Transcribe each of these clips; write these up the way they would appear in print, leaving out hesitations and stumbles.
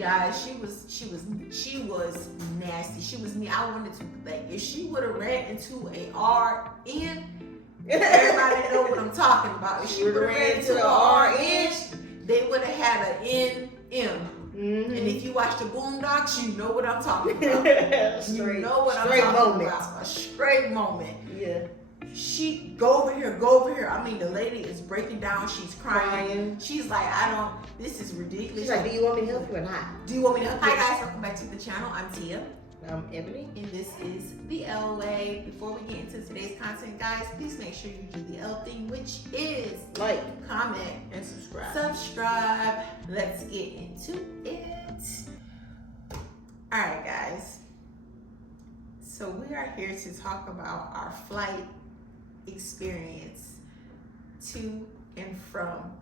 guys, she was nasty. She was me. I wanted to like if she would have ran into a RN, everybody know what I'm talking about. If she would have ran into the RN, they would have had an NM. Mm-hmm. And if you watch the Boondocks, you know what I'm talking about. You know what I'm talking about. A straight moment. Yeah. She go over here. I mean, the lady is breaking down. She's crying. She's like, this is ridiculous. She's like, do you want me to help you or not? Do you want me to help you? Hi guys, welcome back to the channel. I'm Tia. I'm Ebony. And this is the L Way. Before we get into today's content, guys, please make sure you do the L thing, which is like, comment, and subscribe. Let's get into it. All right, guys. So we are here to talk about our flight experience to and from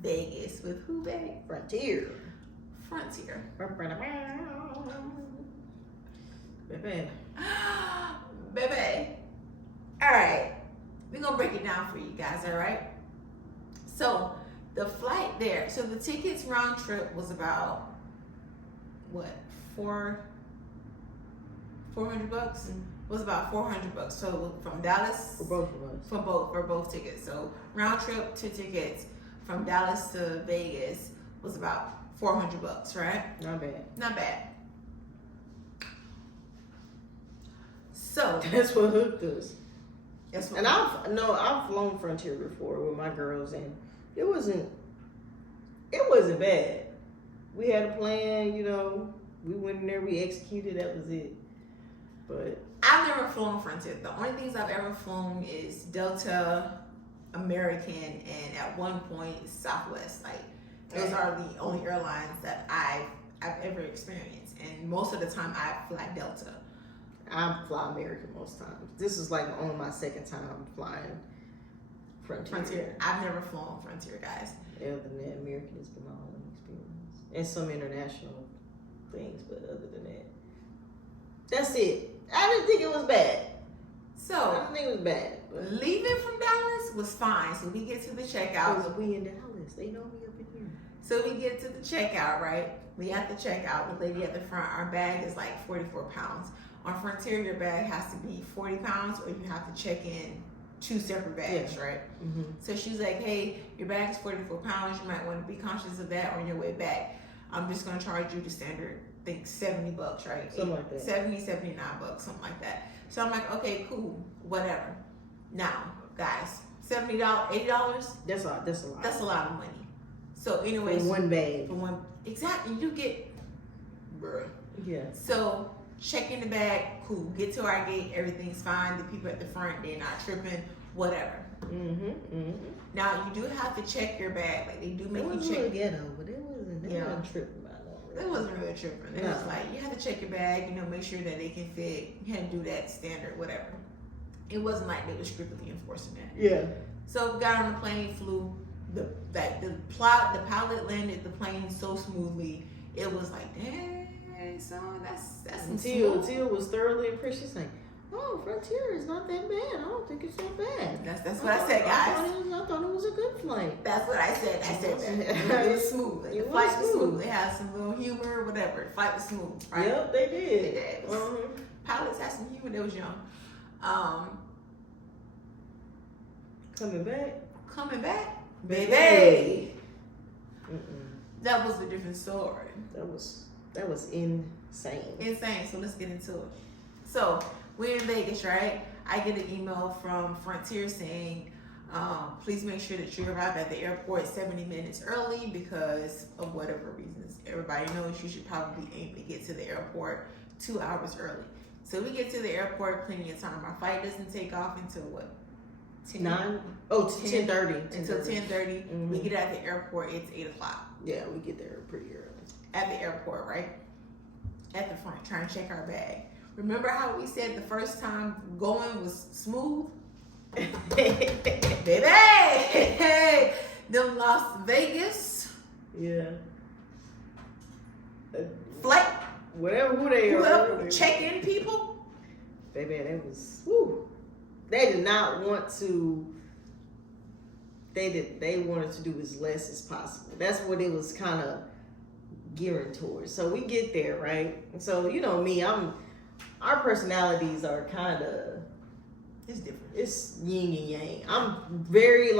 Vegas with who, babe? Frontier. Baby. All right. We're going to break it down for you guys, all right? So, the flight there. So, the tickets round trip was about, what, $400? Was about $400. So, from Dallas. For both of us. For both tickets. So, round trip, 2 tickets from Dallas to Vegas was about $400, right? Not bad. So that's what hooked us. And I've flown Frontier before with my girls, and it wasn't bad. We had a plan, we went in there, we executed, that was it. But I've never flown Frontier. The only things I've ever flown is Delta, American, and at one point Southwest. Like those are the only airlines that I've ever experienced, and most of the time I fly Delta. I fly American most times. This is like only my second time flying Frontier. I've never flown Frontier, guys. Other than that, American has been my only experience. And some international things, but other than that, that's it. I didn't think it was bad. Leaving from Dallas was fine. So we get to the checkout. We in Dallas. They know me up in here. So we get to the checkout, right? We at the checkout. The lady at the front, our bag is like 44 pounds. On Frontier, your bag has to be 40 pounds or you have to check in 2 separate bags, right? Mm-hmm. So she's like, hey, your bag is 44 pounds. You might want to be conscious of that on your way back. I'm just going to charge you the standard, I think $70, right? Something like that. $79, something like that. So I'm like, okay, cool, whatever. Now, guys, $70, $80? That's a lot. That's a lot of money. So anyways. For one bag. Exactly, you get, bruh. Yeah. So check in the bag, cool. Get to our gate, everything's fine. The people at the front, they're not tripping, whatever. Now you do have to check your bag. Like they do make you check. Really ghetto, but it wasn't. They weren't tripping about that. It wasn't really tripping. It was like you have to check your bag. Make sure that they can fit. You had to do that standard, whatever. It wasn't like they were strictly enforcing that. Yeah. So we got on the plane, flew. The pilot landed the plane so smoothly. It was like, dang. So that's Teal was thoroughly impressed. She's like, oh, Frontier is not that bad. I don't think it's that bad. That's what I said, guys. I thought it was a good flight. That's what I said. I said that. It was smooth. The flight was smooth. They had some little humor, whatever. The flight was smooth, right? Yep, they did. They did. Pilots had some humor. They was young. Coming back, baby. That was a different story. That was insane. So let's get into it. So we're in Vegas, right? I get an email from Frontier saying, please make sure that you arrive at the airport 70 minutes early because of whatever reasons. Everybody knows you should probably aim to get to the airport 2 hours early. So we get to the airport, plenty of time. Our flight doesn't take off until what? 10:30. Until 10:30. We get at the airport, it's 8 o'clock. Yeah, we get there pretty early. At the airport, right? At the front, trying to check our bag. Remember how we said the first time going was smooth? Baby! Them Las Vegas. Yeah. Flight. Who they are. Check-in people. Baby, that was, whew. They did not want to, they wanted to do as less as possible. That's what it was kind of gearing towards. So we get there, right? And so you know me, our personalities are kind of, It's different. it's yin and yang. I'm very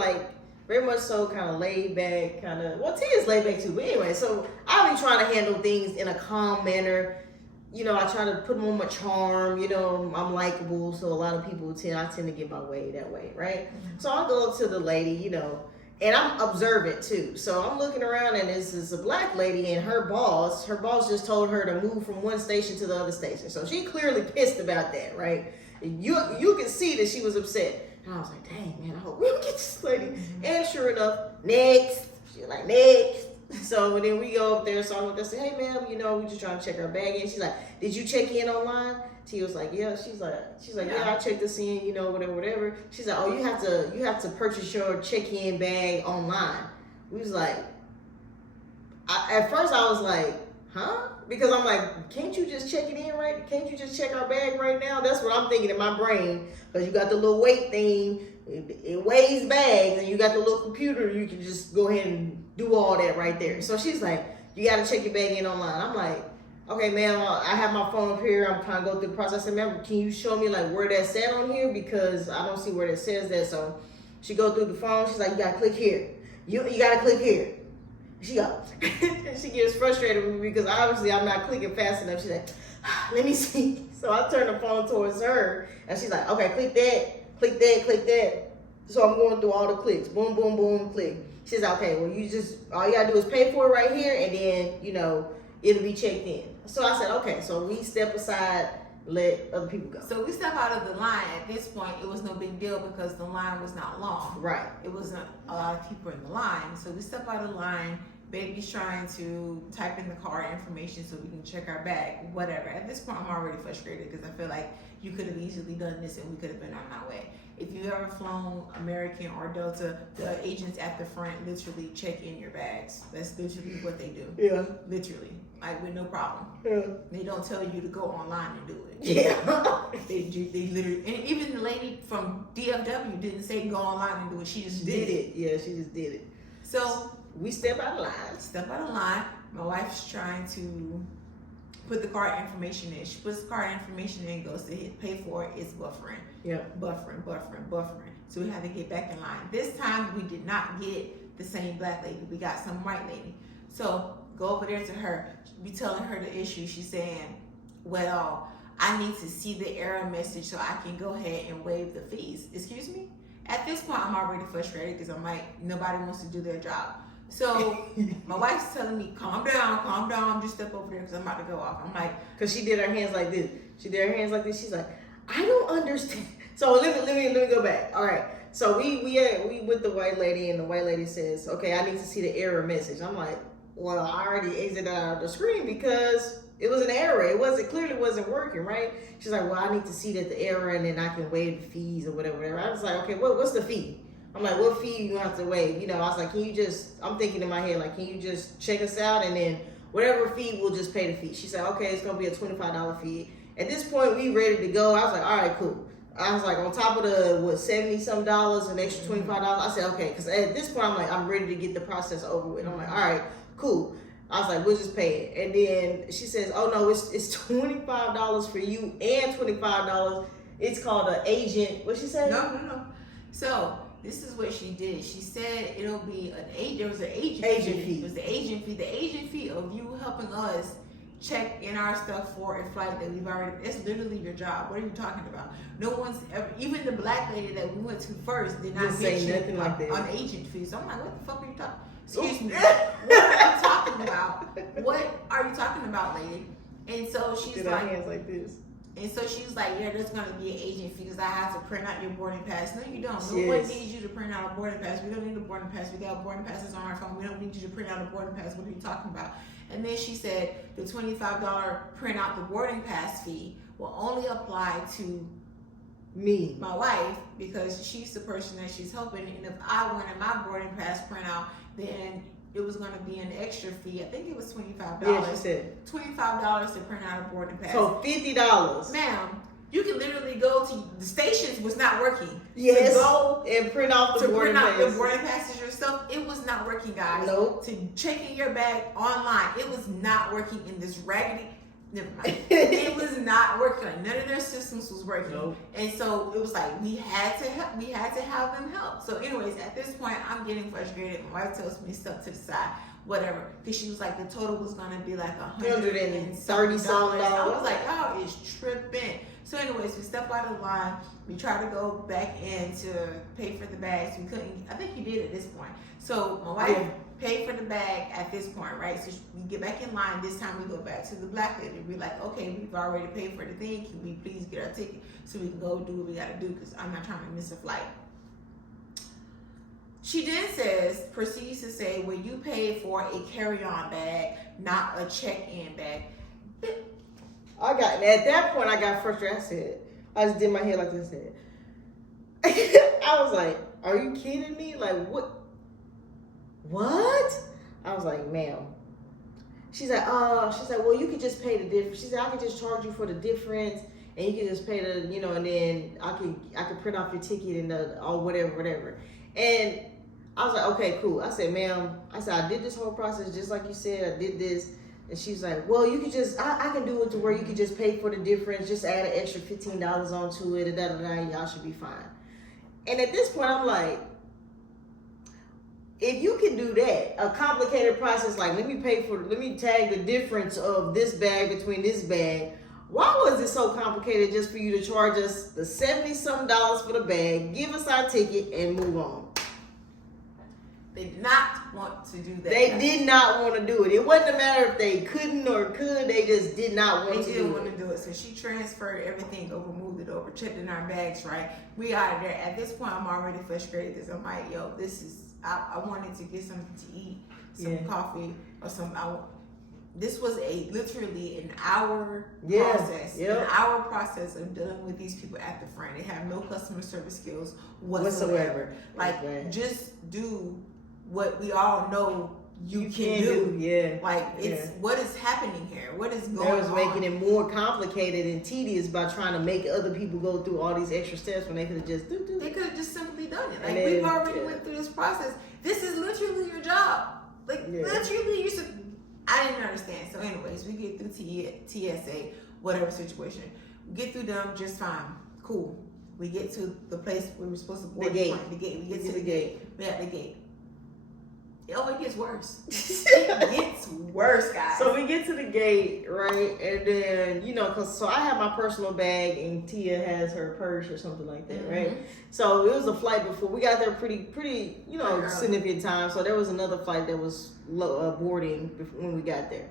much so kind of laid back, kind of. Well, T is laid back too, but anyway. So I be trying to handle things in a calm manner. You know, I try to put them on my charm. You know, I'm likable, so a lot of people I tend to get my way that way, right? So I go up to the lady, you know, and I'm observant too. So I'm looking around, and this is a black lady, and her boss just told her to move from one station to the other station. So she clearly pissed about that, right? You can see that she was upset. And I was like, dang, man, I hope we don't get this lady. And sure enough, next. She was like, next. So then we go up there. So I went there and said, hey, ma'am, you know, we just trying to check our bag in. She's like, did you check in online? She was like, yeah. She's like, yeah, I checked this in, you know, whatever. She's like, oh, you have to purchase your check-in bag online. We was like, at first I was like, huh? Because I'm like, can't you just check it in right? Can't you just check our bag right now? That's what I'm thinking in my brain. Because you got the little weight thing. It weighs bags. And you got the little computer. You can just go ahead and do all that right there. So she's like, you got to check your bag in online. I'm like, okay, ma'am, I have my phone up here. I'm trying to go through the process. I said, ma'am, can you show me like where that's at on here? Because I don't see where that says that. So she go through the phone. She's like, you got to click here. You got to click here. She goes, she gets frustrated with me because obviously I'm not clicking fast enough. She's like, let me see. So I turn the phone towards her, and she's like, okay, click that, click that, click that. So I'm going through all the clicks. Boom, boom, boom, click. She's like, okay, well, all you gotta do is pay for it right here, and then, you know, it'll be checked in. So I said, okay, so we step aside, let other people go. So we step out of the line. At this point, it was no big deal because the line was not long. Right. It wasn't a lot of people in the line. So we step out of the line. Baby's trying to type in the card information so we can check our bag, whatever. At this point, I'm already frustrated because I feel like you could have easily done this and we could have been on our way. If you ever flown American or Delta, the agents at the front literally check in your bags. That's literally what they do. Yeah. Literally. Like with no problem. Yeah. They don't tell you to go online and do it. Yeah. They literally, and even the lady from DFW didn't say go online and do it. She just did it. Yeah, she just did it. So we step out of line. Step out of line. My wife's trying to put the card information in. She puts the card information in, goes to hit pay for it. It's buffering. Yeah. Buffering. So we had to get back in line. This time we did not get the same black lady. We got some white lady. So go over there to her. Be telling her the issue. She's saying, well, I need to see the error message so I can go ahead and waive the fees. Excuse me? At this point, I'm already frustrated because I'm like, nobody wants to do their job. So my wife's telling me, calm down, just step over there because I'm about to go off. I'm like, because she did her hands like this. She's like, I don't understand. So let me go back. All right. So we with the white lady, and the white lady says, okay, I need to see the error message. I'm like, well, I already exited out of the screen because it was an error. It clearly wasn't working, right? She's like, well, I need to see that the error, and then I can waive the fees or whatever. I was like, okay, what's the fee? I'm like, what fee you have to waive? You know, I was like, I'm thinking in my head, like, can you just check us out, and then whatever fee, we'll just pay the fee. She said, okay, it's gonna be a $25 fee. At this point, we ready to go. I was like, all right, cool. I was like, on top of the, $70-some, an extra $25. I said, okay, because at this point, I'm like, I'm ready to get the process over with. I'm like, all right, cool. I was like, we'll just pay it. And then she says, oh no, it's $25 for you and $25. It's called an agent. What'd she say? No. So this is what she did. She said it'll be there was an agent fee. It was the agent fee. The agent fee of you helping us check in our stuff for a flight that we've already, it's literally your job. What are you talking about? No one's ever, even the black lady that we went to first did not say nothing like that. On agent fee. So I'm like, what the fuck are you talking? Excuse me. What are you talking about? What are you talking about, lady? And so she's like, hands like this. And so she was like, yeah, there's going to be an agent fee because I have to print out your boarding pass. No, you don't. Yes. No one needs you to print out a boarding pass. We don't need a boarding pass. We got boarding passes on our phone. We don't need you to print out a boarding pass. What are you talking about? And then she said the $25 print out the boarding pass fee will only apply to me, my wife, because she's the person that she's helping. And if I wanted my boarding pass print out, then it was going to be an extra fee. I think it was $25. Yeah, she said $25 to print out a boarding pass. So $50. Ma'am, You can literally go to the stations was not working. Yes. To go and print off the boarding the boarding passes yourself, it was not working, guys. Nope. To checking your bag online, it was not working in this raggedy. Never mind. It was not working. Like, none of their systems was working. Nope. And so it was like we had to help. We had to have them help. So, anyways, at this point, I'm getting frustrated. My wife tells me stuff to the side, whatever, because she was like, the total was gonna be like $130-something. I was like, oh, it's tripping. So, anyways, we stepped out of the line. We tried to go back in to pay for the bags. We couldn't. I think you did at this point. So my wife paid for the bag at this point, right? So we get back in line. This time we go back to the black lady. We're like, okay, we've already paid for the thing. Can we please get our ticket so we can go do what we gotta do? Because I'm not trying to miss a flight. She then proceeds to say, well, you paid for a carry-on bag, not a check-in bag. At that point, I got frustrated. I just did my head like this. I was like, are you kidding me? Like, what? I was like, ma'am. She's like, well, you could just pay the difference. She said, I could just charge you for the difference, and you can just pay the, and then I can print off your ticket and or whatever. And I was like, okay, cool. I said, ma'am, I did this whole process just like you said. I did this. And she's like, well, you could just, I can do it to where you could just pay for the difference, just add an extra $15 onto it, and y'all should be fine. And at this point, I'm like, if you can do that, a complicated process like let me tag the difference of this bag between this bag. Why was it so complicated just for you to charge us the $70-something for the bag, give us our ticket, and move on? They did not want to do that. They did not want to do it. It wasn't a matter if they couldn't or could. They just did not want to do it. They didn't want to do it. So she transferred everything over, moved it over, checked in our bags, right? We out of there. At this point, I'm already frustrated because I'm like, yo, this is, I wanted to get something to eat, some coffee or some, this was literally an hour process. An hour process of dealing with these people at the front. They have no customer service skills whatsoever. Like, just do what we all know you can do. Yeah. Like, it's what is happening here? What is going on? That was making it more complicated and tedious by trying to make other people go through all these extra steps when they could have just They could have just simply done it. Like, we've already went through this process. This is literally your job. Like, literally, I didn't understand. So, anyways, we get through TSA, whatever situation. We get through them just fine. Cool. We get to the place where we're supposed to board the plane. The gate. We get to the gate. We're at the gate. Oh, it gets worse. It gets worse, guys. So we get to the gate, right? And then, so I have my personal bag and Tia has her purse or something like that, right? So it was a flight before. We got there pretty, significant time. So there was another flight that was boarding when we got there.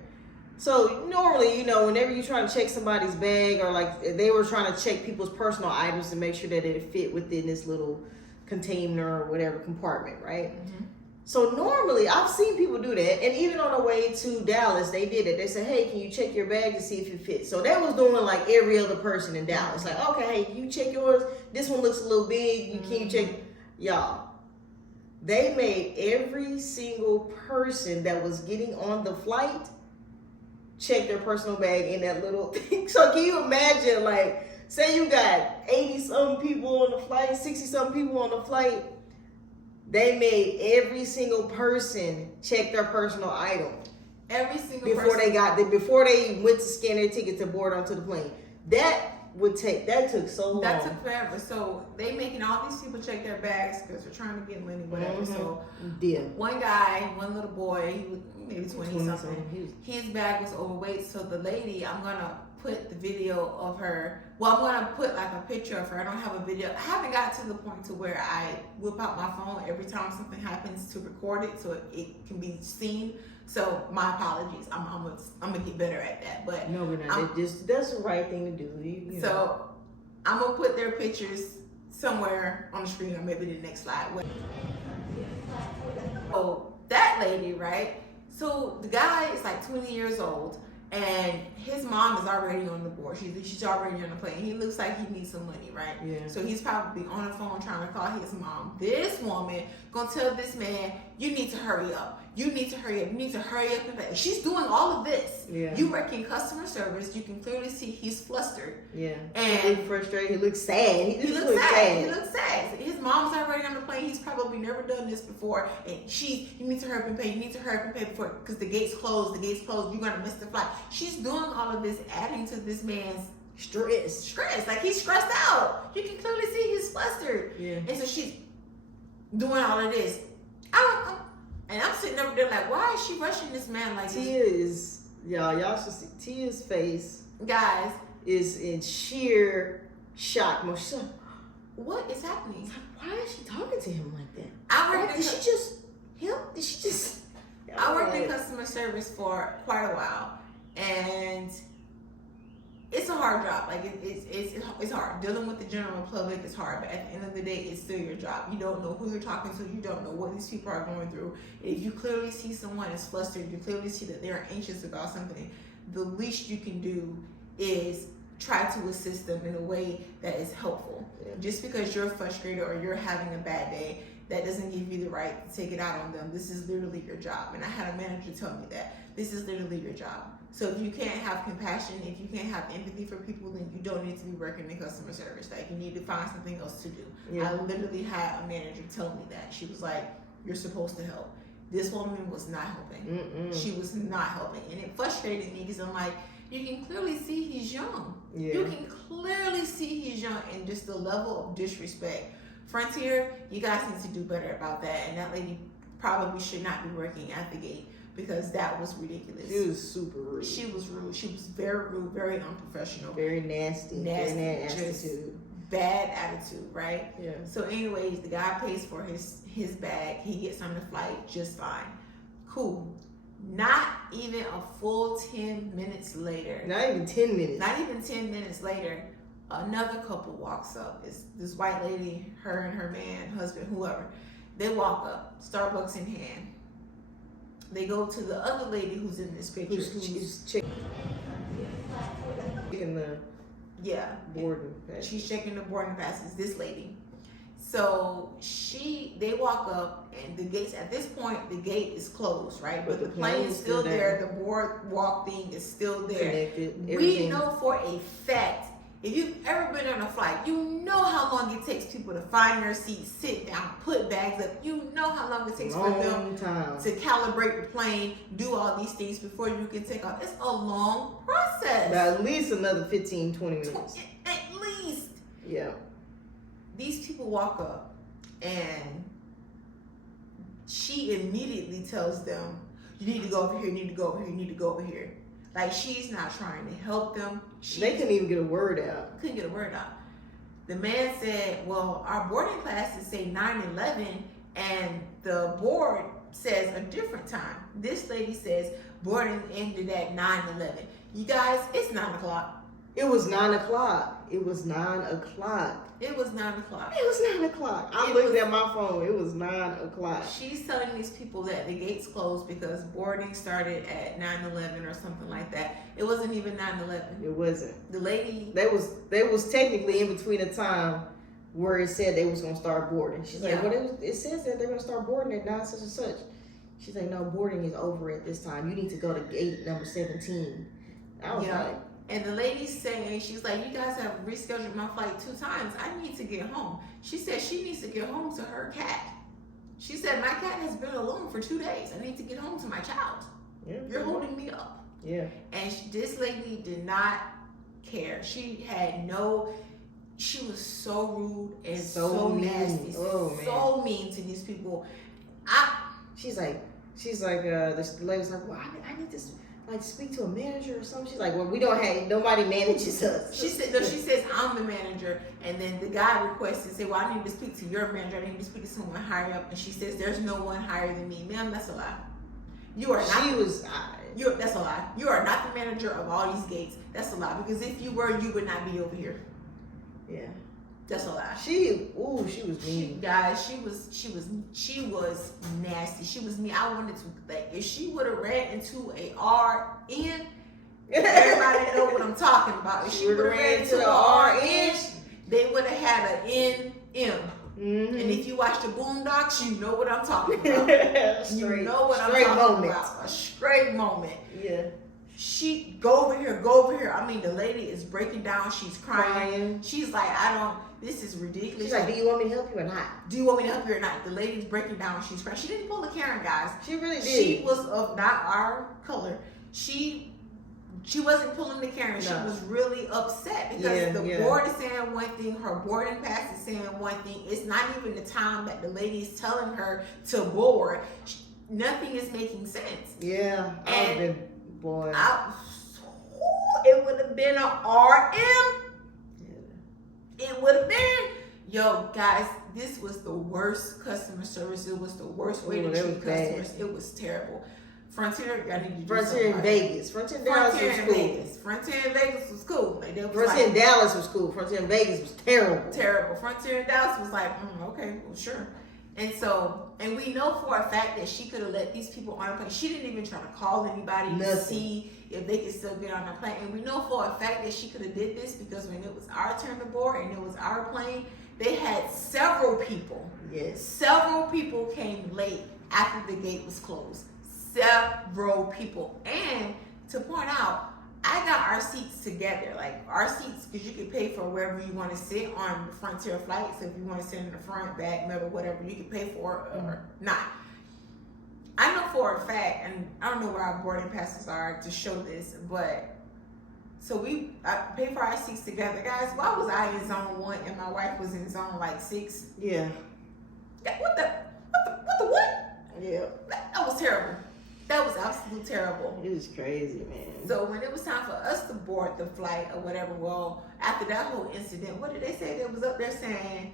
So normally, whenever you're trying to check somebody's bag or like they were trying to check people's personal items to make sure that it fit within this little container or whatever compartment, right? So normally, I've seen people do that, and even on the way to Dallas, they did it. They said, hey, can you check your bag to see if it fits? So that was doing like every other person in Dallas. Like, okay, hey, you check yours. This one looks a little big. Can you check? Y'all, they made every single person that was getting on the flight check their personal bag in that little thing. So can you imagine, like, say you got 80-something people on the flight, 60-something people on the flight. They made every single person check their personal item. Every single before person. Before they went to scan their ticket to board onto the plane. That took so long. That took forever. So they making all these people check their bags because they're trying to get money, whatever. So one guy, one little boy, he was maybe 20 something. His bag was overweight. So the lady, I'm gonna put the video of her. Well, I'm gonna put like a picture of her. I don't have a video. I haven't got to the point to where I whip out my phone every time something happens to record it so it can be seen. So my apologies. I'm gonna get better at that. But no, we're not. That's the right thing to do. So I'm gonna put their pictures somewhere on the screen or maybe the next slide. So that lady, right? So the guy is like 20 years old. And his mom is already on the board. She's already on the plane. He looks like he needs some money, right? Yeah. So he's probably on the phone trying to call his mom. This woman gonna tell this man, you need to hurry up. You need to hurry up. You need to hurry up and pay. She's doing all of this. Yeah. You work in customer service. You can clearly see he's flustered. Yeah. And he looks frustrated. He looks sad. He looks sad. He looks sad. His mom's already on the plane. He's probably never done this before. And you need to hurry up and pay. You need to hurry up and pay before, because the gates closed. The gates closed. You're gonna miss the flight. She's doing all of this, adding to this man's stress. Like, he's stressed out. You can clearly see he's flustered. Yeah. And so she's doing all of this. And I'm sitting over there like, why is she rushing this man like this? Y'all should see Tia's face. Guys, is in sheer shock. She's like, what is happening? Why is she talking to him like that? Did she just help? Did she just? I worked in customer service for quite a while, and it's a hard job. Like, it's hard. Dealing with the general public is hard, but at the end of the day, it's still your job. You don't know who you're talking to. You don't know what these people are going through. If you clearly see someone is flustered, you clearly see that they're anxious about something, the least you can do is try to assist them in a way that is helpful. Yeah. Just because you're frustrated or you're having a bad day, that doesn't give you the right to take it out on them. This is literally your job. And I had a manager tell me that. This is literally your job. So if you can't have compassion, if you can't have empathy for people, then you don't need to be working in customer service. Like, you need to find something else to do. Yeah. I literally had a manager tell me that. She was like, you're supposed to help. This woman was not helping. She was not helping. And it frustrated me because I'm like, you can clearly see he's young. Yeah. You can clearly see he's young, and just the level of disrespect. Frontier, you guys need to do better about that. And that lady probably should not be working at the gate, because that was ridiculous. She was super rude. She was rude. She was very rude, very unprofessional. Very nasty. Very nasty attitude. Bad attitude, right? Yeah. So anyways, the guy pays for his bag. He gets on the flight just fine. Cool. Not even a full 10 minutes later. Not even 10 minutes. Not even 10 minutes later, another couple walks up. It's this white lady, her and her man, husband, whoever. They walk up, Starbucks in hand. They go to the other lady who's in this picture. Who's checking the boarding pass. She's checking the boarding passes, this lady. So they walk up, and the gates, at this point, the gate is closed, right? But the plane is still there. The boardwalk thing is still there. Connected. We know for a fact, if you've ever been on a flight, you know how long it takes people to find their seats, sit down, put bags up. You know how long it takes for them to calibrate the plane, do all these things before you can take off. It's a long process. At least another 15, 20 minutes. At least. Yeah. These people walk up, and she immediately tells them, you need to go over here, you need to go over here, you need to go over here. Like, she's not trying to help them. They couldn't even get a word out. Couldn't get a word out. The man said, well, our boarding classes say 9:11, and the board says a different time. This lady says boarding ended at 9:11. You guys, it's 9 o'clock. It was 9 o'clock. It was 9 o'clock. It was 9 o'clock. It was 9 o'clock. I looked at my phone. It was 9 o'clock. She's telling these people that the gates closed because boarding started at 9:11 or something like that. It wasn't even 9:11. It wasn't. The lady. They was technically in between a time where it said they was gonna start boarding. She's like, well, it says that they're gonna start boarding at 9 such and such. She's like, no, boarding is over at this time. You need to go to gate number 17. I was like. And the lady's saying, she's like, you guys have rescheduled my flight 2 times. I need to get home. She said she needs to get home to her cat. She said, my cat has been alone for 2 days. I need to get home to my child. Yeah, you're holding me up. Yeah. And this lady did not care. She was so rude and so nasty. Oh, man. So mean to these people. She's like, the lady's like, well, I need to speak to a manager or something. She's like, well, we don't have, nobody manages us. She says, I'm the manager. And then the guy requests to say, well, I need to speak to your manager. I need to speak to someone higher up. And she says, there's no one higher than me. Ma'am, that's a lie. You are not. That's a lie. You are not the manager of all these gates. That's a lie. Because if you were, you would not be over here. Yeah. That's a lie. She was mean. Guys, she was nasty. She was mean. I wanted to, like, if she would have ran into a RN, everybody know what I'm talking about. If she would have ran into the RN, they would have had an NM. Mm-hmm. And if you watch the Boondocks, you know what I'm talking about. You know what I'm talking about. A straight moment. Yeah. She go over here. I mean, the lady is breaking down. She's crying. She's like, this is ridiculous. She's like, do you want me to help you or not? Do you want me to help you or not? The lady's breaking down. She's crying. She didn't pull a Karen, guys. She really did. She was of not our color. She wasn't pulling the Karen. No. She was really upset because the board is saying one thing, her boarding pass is saying one thing. It's not even the time that the lady's telling her to board. Nothing is making sense. Yeah, it would have been an RM. It would have been. Yo, guys, this was the worst customer service. It was the worst way to treat customers. It was terrible. Frontier, I need to do Frontier in Vegas. Frontier in Dallas was cool. Frontier in Vegas was cool. Frontier in Dallas was cool. Frontier in Vegas was terrible. Terrible. Frontier in Dallas was like, okay, well, sure. And we know for a fact that she could have let these people on a plane. She didn't even try to call anybody to see if they could still get on the plane. And we know for a fact that she could have did this because when it was our turn to board and it was our plane, they had several people. Yes. Several people came late after the gate was closed. Several people. And to point out, I got our seats together, like our seats, because you can pay for wherever you want to sit on the Frontier flights. If you want to sit in the front, back, middle, whatever, you can pay for it or not. I know for a fact, and I don't know where our boarding passes are to show this, but so I paid for our seats together, guys. Why was I in zone 1 and my wife was in zone like 6? Yeah. What the what? Yeah. That was terrible. That was absolutely terrible. It was crazy, man. So when it was time for us to board the flight or whatever, well, after that whole incident, what did they say? They was up there saying,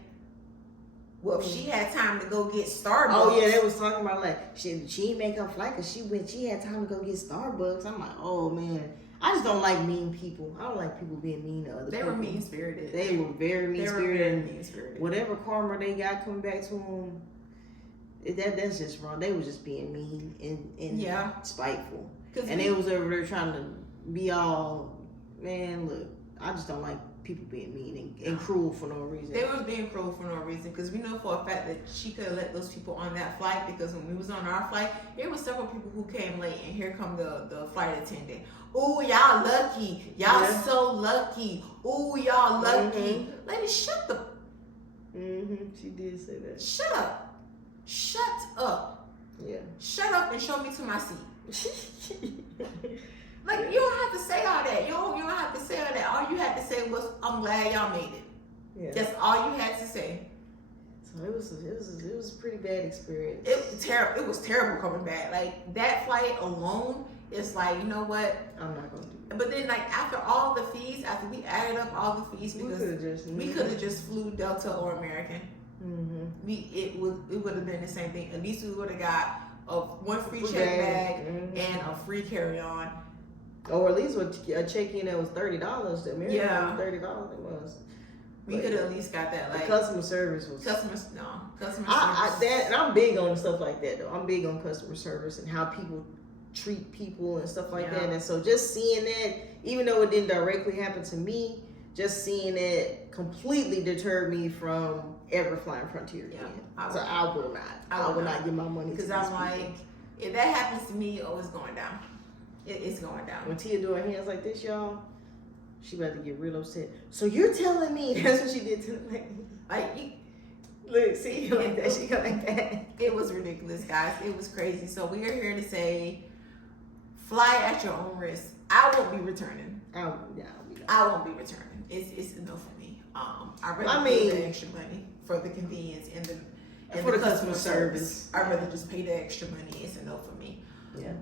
well, if she had time to go get Starbucks. Oh yeah, they was talking about like she didn't make her flight because she had time to go get Starbucks. I'm like, oh man, I just don't like mean people. I don't like people being mean to other people. They were mean spirited. They were very mean spirited. Whatever karma they got coming back to them. That's just wrong. They was just being mean and spiteful. And they was over there trying to be all, man, look, I just don't like people being mean and cruel for no reason. They was being cruel for no reason because we know for a fact that she could have let those people on that flight because when we was on our flight, there was several people who came late and here come the flight attendant. Ooh, y'all lucky. Y'all so lucky. Ooh, y'all lucky. Lady, shut the... She did say that. Shut up. Shut up. Yeah. Shut up and show me to my seat. Like, you don't have to say all that. You don't have to say all that. All you had to say was, I'm glad y'all made it. Yeah. That's all you had to say. So it was a pretty bad experience. It was terrible coming back. Like, that flight alone is like, you know what? I'm not going to do that. But then, like, after all the fees, after we added up all the fees, because we could have just flew Delta or American. It would have been the same thing. At least we would have got one free check bag and a free carry-on. Or at least a check-in that was $30. The American was $30. It was. We could have at least got that. Like, the customer service was customer service. And I'm big on stuff like that though. I'm big on customer service and how people treat people and stuff like that. And so just seeing that, even though it didn't directly happen to me, just seeing it completely deterred me from ever flying Frontier again. So I will not. I will not give my money to these people. Because I'm like, if that happens to me, it's going down. It's going down. When Tia do her hands like this, y'all, she about to get real upset. So you're telling me that's what she did to me? Look, see, like that. She got like that. It was ridiculous, guys. It was crazy. So we are here to say, fly at your own risk. I won't be returning. I won't be returning. It's enough for me. I'd rather pay the extra money for the convenience and for the customer service. I'd rather just pay the extra money. It's enough for me. Yeah.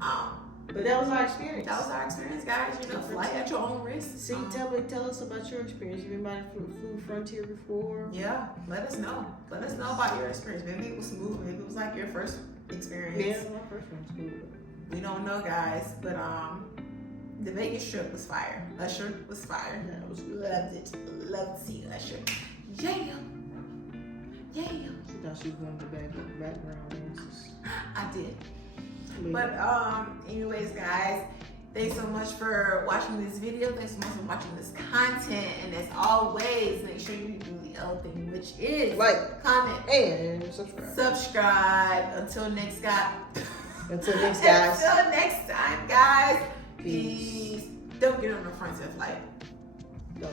But that was our experience. That was our experience, guys. You know, fly at your own risk. See, tell us about your experience. You anybody flew Frontier before? Yeah, let us know. Let us know about your experience. Maybe it was smooth. Maybe it was like your first experience. Yeah, my first one was smooth. We don't know, guys, but the Vegas trip was fire. Usher was fire. Yeah, it was good. Loved it. Loved to see Usher. Yeah. She thought she was going to background dances. I did. But anyways, guys, Thanks so much for watching this video. Thanks so much for watching this content. And as always, make sure you do the other thing, which is like, comment, and subscribe. Until next guys. Until next time, guys. Peace. Peace. Don't get on the Frontier flight. Don't.